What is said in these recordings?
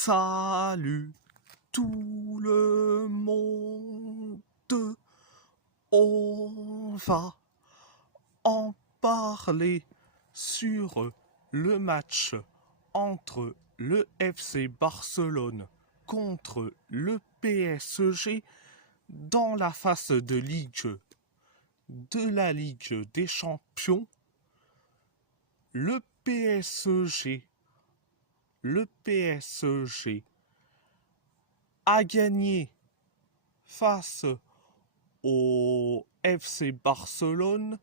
Salut tout le monde, on va en parler sur le match entre le FC Barcelone contre le PSG dans la phase de la Ligue des Champions. Le PSG a gagné face au FC Barcelone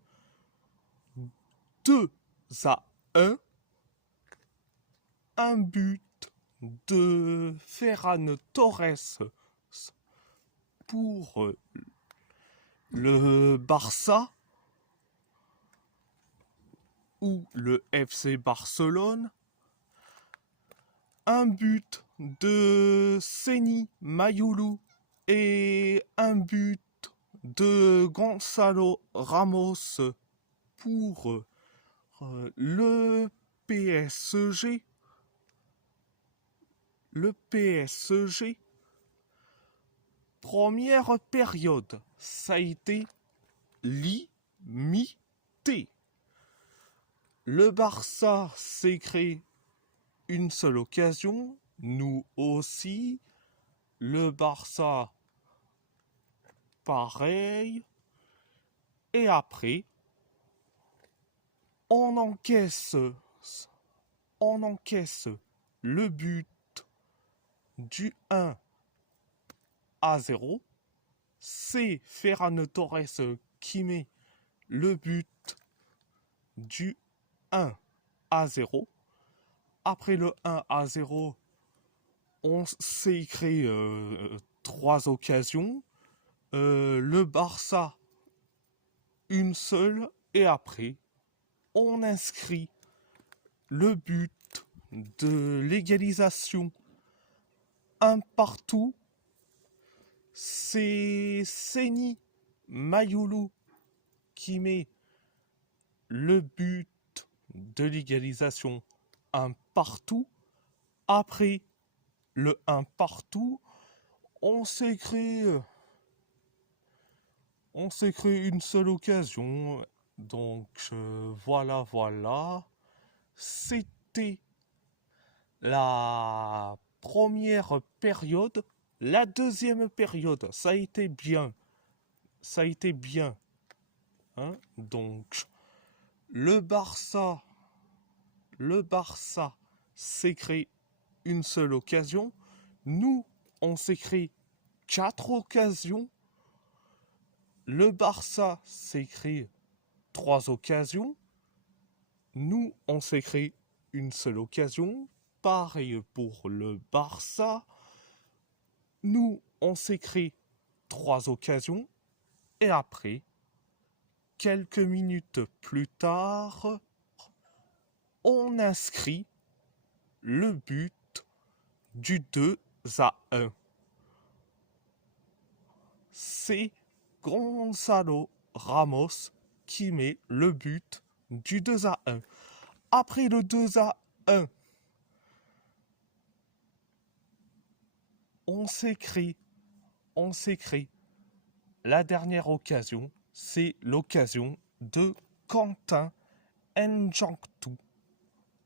2-1. Un but de Ferran Torres pour le Barça ou le FC Barcelone. Un but de Seny Mayulu et un but de Gonzalo Ramos pour le PSG. Le PSG, première période, ça a été limité. Le Barça s'est créé une seule occasion, nous aussi. Le Barça, pareil. Et après, on encaisse le but du 1-0. C'est Ferran Torres qui met le but du 1-0. Après le 1-0, on s'est créé 3 occasions. Le Barça, une seule. Et après, on inscrit le but de l'égalisation. Un partout. C'est Seny Mayulu qui met le but de l'égalisation, un partout. Après le un partout, on s'est créé une seule occasion. Donc voilà. C'était la première période. La deuxième période, ça a été bien. Hein. Donc, le Barça s'est créé une seule occasion. Nous, on s'est créé 4 occasions. Le Barça s'est créé 3 occasions. Nous, on s'est créé une seule occasion. Pareil pour le Barça. Nous, on s'est créé 3 occasions. Et après, quelques minutes plus tard, on inscrit le but du 2-1. C'est Gonzalo Ramos qui met le but du 2-1. Après le 2-1, on s'écrit la dernière occasion, c'est l'occasion de Quentin N'Djamtou.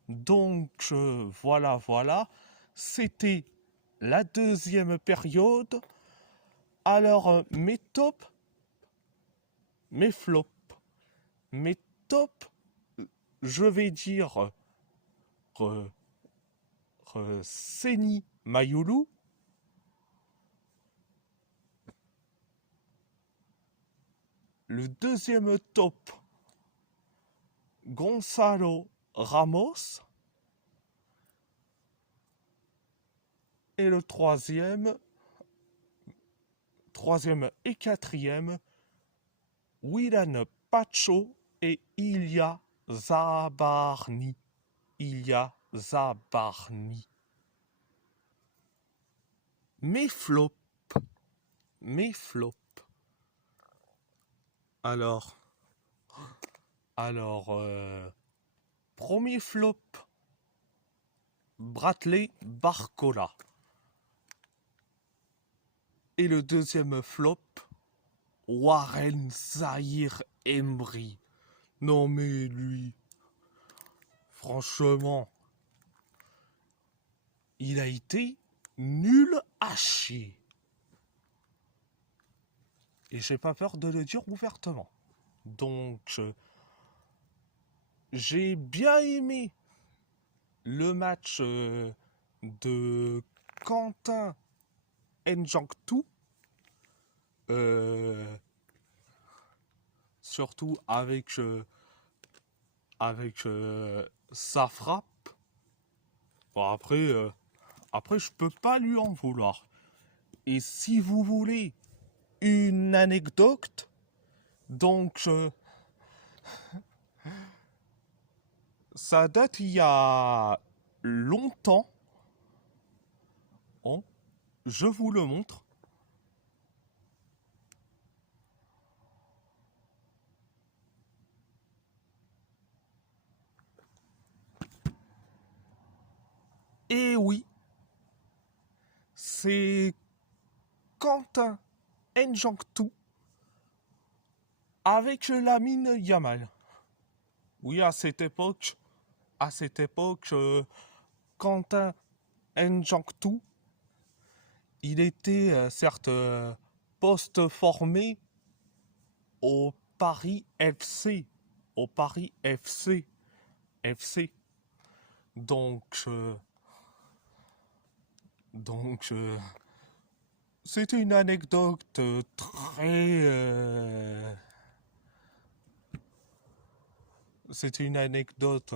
Donc voilà, c'était la deuxième période. Alors mes tops, mes flops. Mes tops, je vais dire Seny Mayulu. Le deuxième top, Gonzalo Ramos. Et le troisième et quatrième, Willian Pacho et Ilya Zabarny. Mes flops. Alors, premier flop, Bradley Barcola. Et le deuxième flop, Warren Zaïre Emery. Non mais lui, franchement, il a été nul à chier. Et j'ai pas peur de le dire ouvertement. Donc, j'ai bien aimé le match de Quentin N'Jonctou. Surtout avec sa frappe. Bon, après, je peux pas lui en vouloir. Et si vous voulez une anecdote, donc ça date il y a longtemps. Oh, je vous le montre. Et oui, c'est Quentin N'Jonctou avec Lamine Yamal. Oui, à cette époque, Quentin N'Jonctou, il était certes post-formé au Paris FC. Au Paris FC. FC. Donc, c'était une anecdote très... c'était une anecdote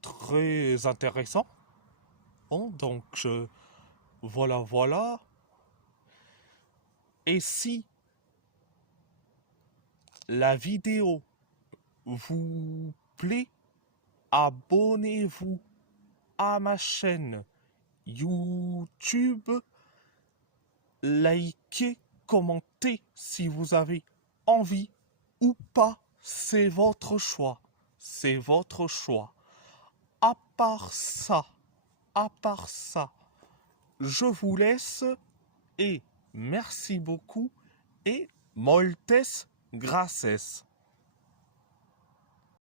très intéressante. Bon, donc, voilà. Et si la vidéo vous plaît, abonnez-vous à ma chaîne YouTube, likez, commentez si vous avez envie ou pas, c'est votre choix. C'est votre choix. À part ça, je vous laisse et merci beaucoup et moltes gracias.